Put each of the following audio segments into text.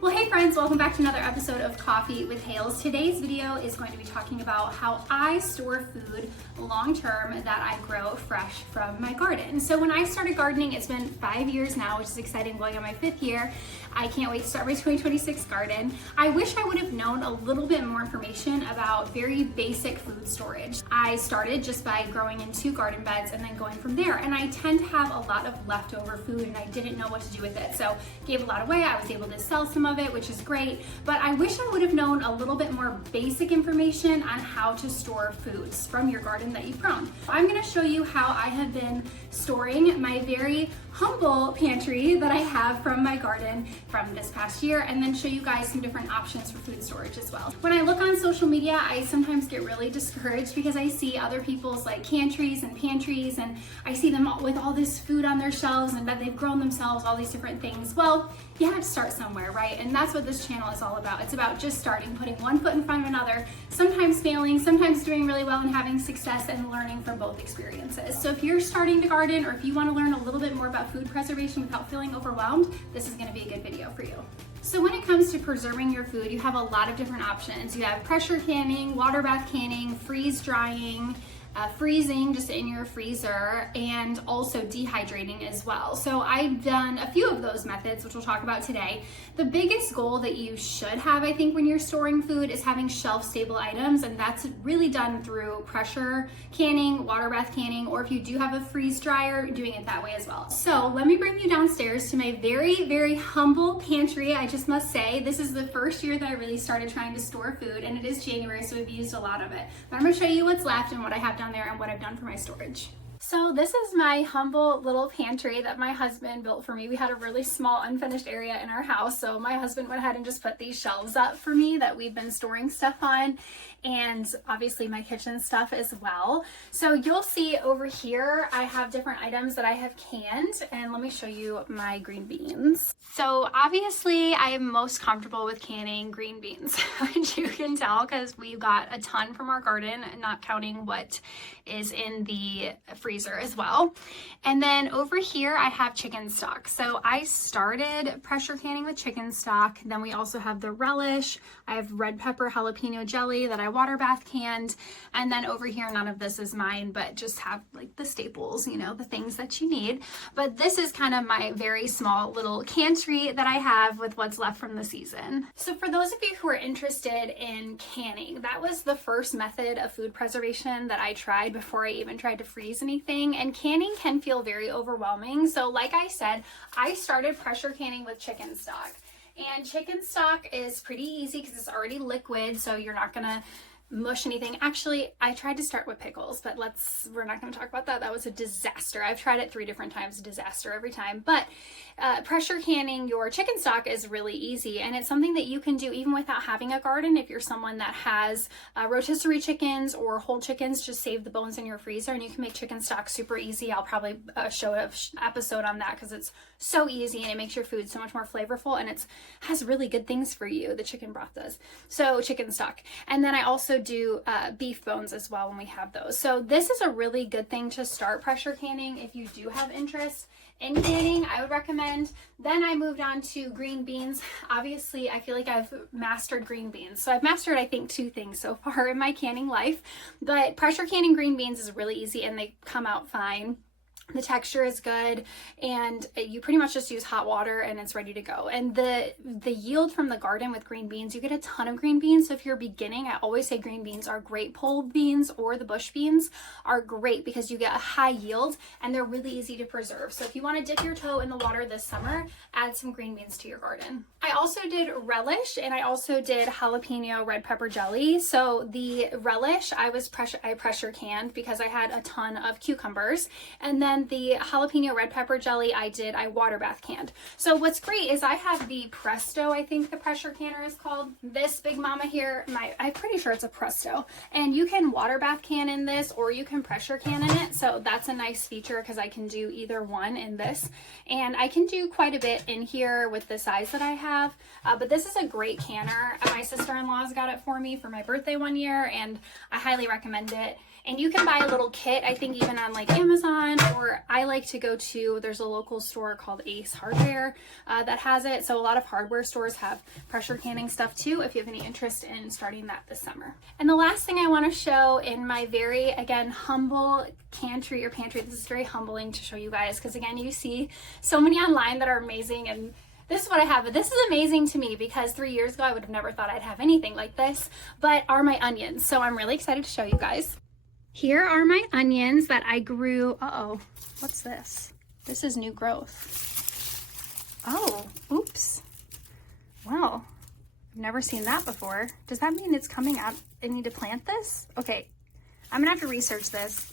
Well, hey friends, welcome back to another episode of Coffee with Hales. Today's video is going to be talking about how I store food long-term that I grow fresh from my garden. So when I started gardening, it's been 5 years now, which is exciting, going on my 5th year. I can't wait to start my 2026 garden. I wish I would have known a little bit more information about very basic food storage. I started just by growing in 2 garden beds and then going from there. And I tend to have a lot of leftover food and I didn't know what to do with it. So gave a lot away. I was able to sell some of it, which is great. But I wish I would have known a little bit more basic information on how to store foods from your garden that you've grown. I'm gonna show you how I have been storing my very humble pantry that I have from my garden from this past year, and then show you guys some different options for food storage as well. When I look on social media, I sometimes get really discouraged because I see other people's like cantries and pantries, and I see them with all this food on their shelves and that they've grown themselves all these different things. Well, you have to start somewhere, right? And that's what this channel is all about. It's about just starting, putting one foot in front of another, sometimes failing, sometimes doing really well and having success, and learning from both experiences. So if you're starting to garden, or if you want to learn a little bit more about food preservation without feeling overwhelmed, this is going to be a good video for you. So when it comes to preserving your food, you have a lot of different options. You have pressure canning, water bath canning, freeze drying, freezing just in your freezer, and also dehydrating as well. So I've done a few of those methods, which we'll talk about today. The biggest goal that you should have, I think, when you're storing food is having shelf-stable items, and that's really done through pressure canning, water bath canning, or if you do have a freeze dryer, doing it that way as well. So let me bring you downstairs to my very, very humble pantry. I just must say, this is the first year that I really started trying to store food, and it is January, so we've used a lot of it. But I'm gonna show you what's left and what I have down there and what I've done for my storage. So this is my humble little pantry that my husband built for me. We had a really small unfinished area in our house, so my husband went ahead and just put these shelves up for me that we've been storing stuff on, and obviously my kitchen stuff as well. So you'll see over here I have different items that I have canned, and let me show you my green beans. So obviously I am most comfortable with canning green beans, which you can tell because we got a ton from our garden, not counting what is in the freezer as well. And then over here I have chicken stock. So I started pressure canning with chicken stock. Then we also have the relish. I have red pepper jalapeno jelly that I water bath canned. And then over here, none of this is mine, but just have like the staples, you know, the things that you need. But this is kind of my very small little pantry that I have with what's left from the season. So for those of you who are interested in canning, that was the first method of food preservation that I tried before I even tried to freeze anything. And canning can feel very overwhelming. So like I said, I started pressure canning with chicken stock. And chicken stock is pretty easy because it's already liquid, so you're not gonna mush anything. Actually, I tried to start with pickles, but we're not going to talk about that. That was a disaster. I've tried it 3 different times, disaster every time. But pressure canning your chicken stock is really easy, and it's something that you can do even without having a garden. If you're someone that has rotisserie chickens or whole chickens, just save the bones in your freezer and you can make chicken stock super easy. I'll probably show an episode on that because it's so easy and it makes your food so much more flavorful, and it has really good things for you, the chicken broth does. So chicken stock. And then I also do beef bones as well when we have those. So this is a really good thing to start pressure canning if you do have interest in canning. I would recommend. Then I moved on to green beans. Obviously, I feel like I've mastered green beans. So I've mastered, I think, 2 things so far in my canning life. But pressure canning green beans is really easy and they come out fine. The texture is good, and you pretty much just use hot water and it's ready to go. And the yield from the garden with green beans, you get a ton of green beans. So if you're beginning, I always say green beans are great. Pole beans or the bush beans are great because you get a high yield and they're really easy to preserve. So if you want to dip your toe in the water this summer, add some green beans to your garden. I also did relish, and I also did jalapeno red pepper jelly. So the relish I pressure canned because I had a ton of cucumbers, and then the jalapeno red pepper jelly I water bath canned. So what's great is I have the Presto, I think the pressure canner is called. This big mama here, I'm pretty sure it's a Presto. And you can water bath can in this, or you can pressure can in it. So that's a nice feature because I can do either one in this. And I can do quite a bit in here with the size that I have. But this is a great canner. My sister-in-law's got it for me for my birthday one year, and I highly recommend it. And you can buy a little kit, I think even on like Amazon, or I like to go to, there's a local store called Ace Hardware that has it. So a lot of hardware stores have pressure canning stuff too, if you have any interest in starting that this summer. And the last thing I want to show in my very, again, humble pantry, this is very humbling to show you guys, because again, you see so many online that are amazing, and this is what I have, but this is amazing to me because 3 years ago I would have never thought I'd have anything like this, but are my onions. So I'm really excited to show you guys. Here are my onions that I grew. Uh-oh, what's this? This is new growth. Oh, oops. Well, I've never seen that before. Does that mean it's coming out? I need to plant this? Okay, I'm gonna have to research this.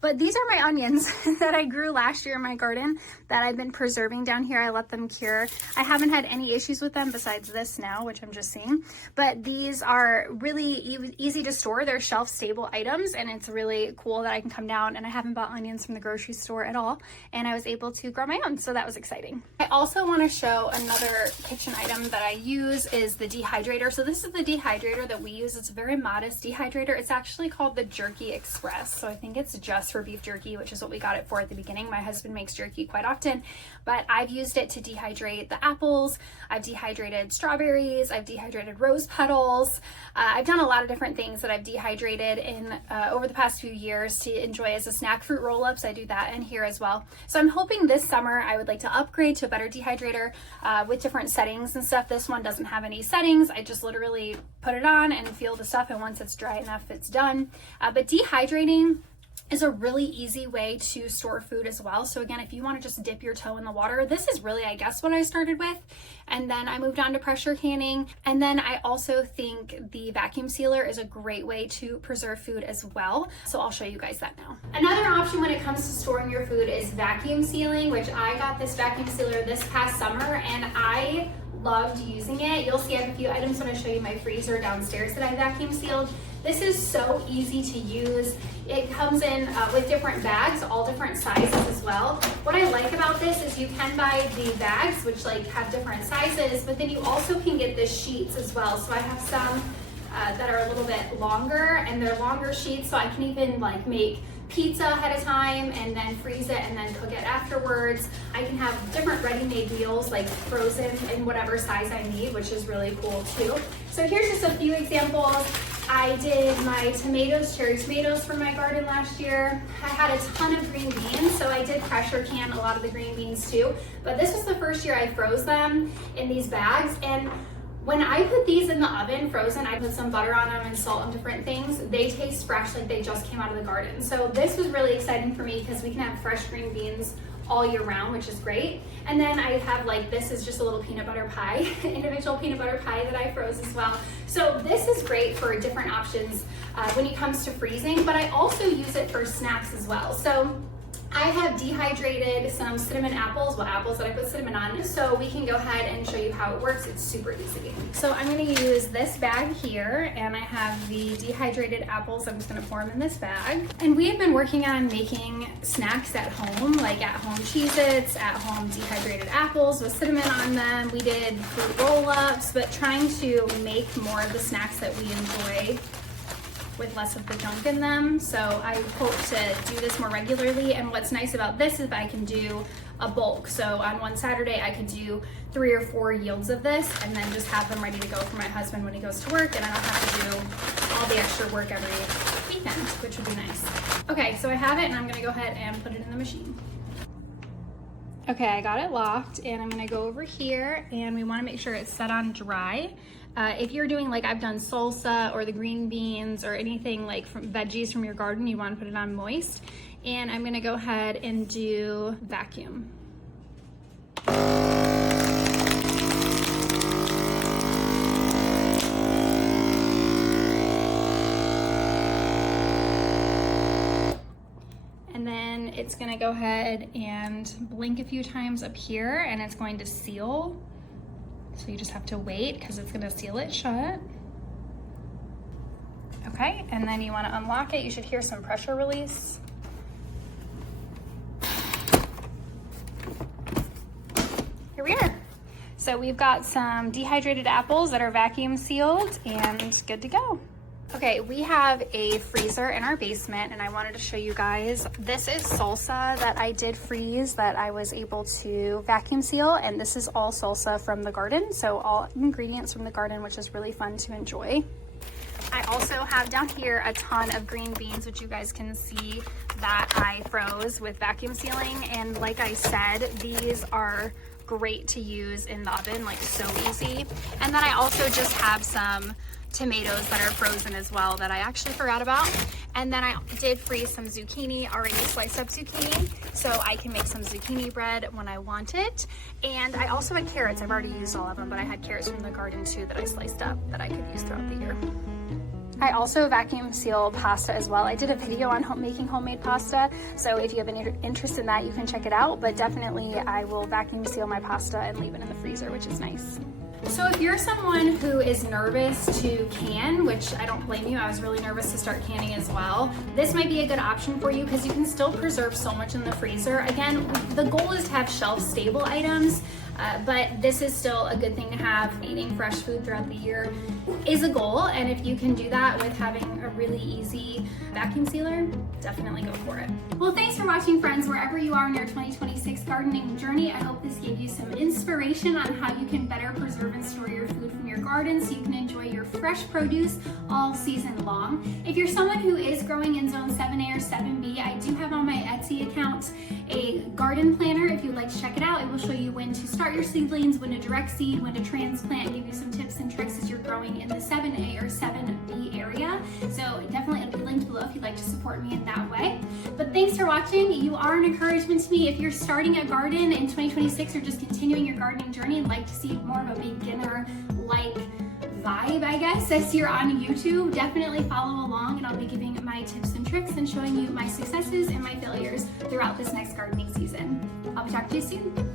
But these are my onions that I grew last year in my garden that I've been preserving down here. I let them cure. I haven't had any issues with them besides this now, which I'm just seeing. But these are really easy to store. They're shelf stable items, and it's really cool that I can come down, and I haven't bought onions from the grocery store at all. And I was able to grow my own, so that was exciting. I also want to show another kitchen item that I use is the dehydrator. So this is the dehydrator that we use. It's a very modest dehydrator. It's actually called the Jerky Express. So I think it's just for beef jerky, which is what we got it for at the beginning. My husband makes jerky quite often, but I've used it to dehydrate the apples. I've dehydrated strawberries. I've dehydrated rose petals. I've done a lot of different things that I've dehydrated in over the past few years to enjoy as a snack. Fruit roll-ups, I do that in here as well. So I'm hoping this summer I would like to upgrade to a better dehydrator with different settings and stuff. This one doesn't have any settings. I just literally put it on and feel the stuff, and once it's dry enough, it's done. But dehydrating is a really easy way to store food as well. So again, if you want to just dip your toe in the water, this is really, I guess, what I started with. And then I moved on to pressure canning. And then I also think the vacuum sealer is a great way to preserve food as well. So I'll show you guys that now. Another option when it comes to storing your food is vacuum sealing, which I got this vacuum sealer this past summer, and I loved using it. You'll see I have a few items when I show you my freezer downstairs that I vacuum sealed. This is so easy to use. It comes in with different bags, all different sizes as well. What I like about this is you can buy the bags, which like have different sizes, but then you also can get the sheets as well. So I have some that are a little bit longer, and they're longer sheets, so I can even like make pizza ahead of time and then freeze it and then cook it afterwards. I can have different ready-made meals like frozen in whatever size I need, which is really cool too. So here's just a few examples. I did my tomatoes, cherry tomatoes from my garden last year. I had a ton of green beans, so I did pressure can a lot of the green beans too. But this was the first year I froze them in these bags, and when I put these in the oven frozen, I put some butter on them and salt and different things. They taste fresh, like they just came out of the garden. So this was really exciting for me because we can have fresh green beans all year round, which is great. And then I have like, this is just a little peanut butter pie, individual peanut butter pie that I froze as well. So this is great for different options when it comes to freezing, but I also use it for snacks as well. So I have dehydrated some cinnamon apples, apples that I put cinnamon on, so we can go ahead and show you how it works. It's super easy. So I'm gonna use this bag here, and I have the dehydrated apples. I'm just gonna pour them in this bag. And we have been working on making snacks at home, like at home Cheez-Its, at home dehydrated apples with cinnamon on them. We did fruit roll-ups, but trying to make more of the snacks that we enjoy with less of the junk in them. So I hope to do this more regularly, and what's nice about this is that I can do a bulk. So on one Saturday I could do 3 or 4 yields of this and then just have them ready to go for my husband when he goes to work, and I don't have to do all the extra work every weekend, which would be nice. Okay, so I have it, and I'm gonna go ahead and put it in the machine. Okay, I got it locked, and I'm gonna go over here, and we wanna make sure it's set on dry. If you're doing like I've done salsa or the green beans or anything like from veggies from your garden, you want to put it on moist. And I'm gonna go ahead and do vacuum. And then it's gonna go ahead and blink a few times up here, and it's going to seal. So you just have to wait because it's gonna seal it shut. Okay, and then you wanna unlock it. You should hear some pressure release. Here we are. So we've got some dehydrated apples that are vacuum sealed and good to go. Okay, we have a freezer in our basement and I wanted to show you guys. This is salsa that I did freeze that I was able to vacuum seal, and this is all salsa from the garden. So all ingredients from the garden, which is really fun to enjoy. I also have down here a ton of green beans, which you guys can see that I froze with vacuum sealing. And like I said, these are great to use in the oven, like so easy. And then I also just have some tomatoes that are frozen as well that I actually forgot about. And then I did freeze some zucchini, already sliced up zucchini, so I can make some zucchini bread when I want it. And I also had carrots. I've already used all of them, but I had carrots from the garden too that I sliced up that I could use throughout the year. I also vacuum seal pasta as well. I did a video on making homemade pasta, so if you have any interest in that, you can check it out. But definitely I will vacuum seal my pasta and leave it in the freezer, which is nice. So if you're someone who is nervous to can, which I don't blame you, I was really nervous to start canning as well, this might be a good option for you because you can still preserve so much in the freezer. Again, the goal is to have shelf-stable items, but this is still a good thing to have. Eating fresh food throughout the year is a goal, and if you can do that with having a really easy vacuum sealer, definitely go for it. Well, thanks for watching, friends, wherever you are in your 2026 gardening journey. I hope this gave you some inspiration on how you can better preserve and store your food from your garden so you can enjoy your fresh produce all season long. If you're someone who is growing in zone 7A or 7B, I do have on my Etsy account a garden planner. If you'd like to check it out, it will show you when to start your seedlings, when to direct seed, when to transplant, and give you some tips and tricks as you're growing in the 7A or 7B area. So definitely it'll be linked below if you'd like to support me in that way. But thanks for watching. You are an encouragement to me. If you're starting a garden in 2026 or just continuing your gardening journey and like to see more of a beginner-like vibe, I guess, as you're on YouTube, definitely follow along and I'll be giving my tips and tricks and showing you my successes and my failures throughout this next gardening season. I'll be talking to you soon.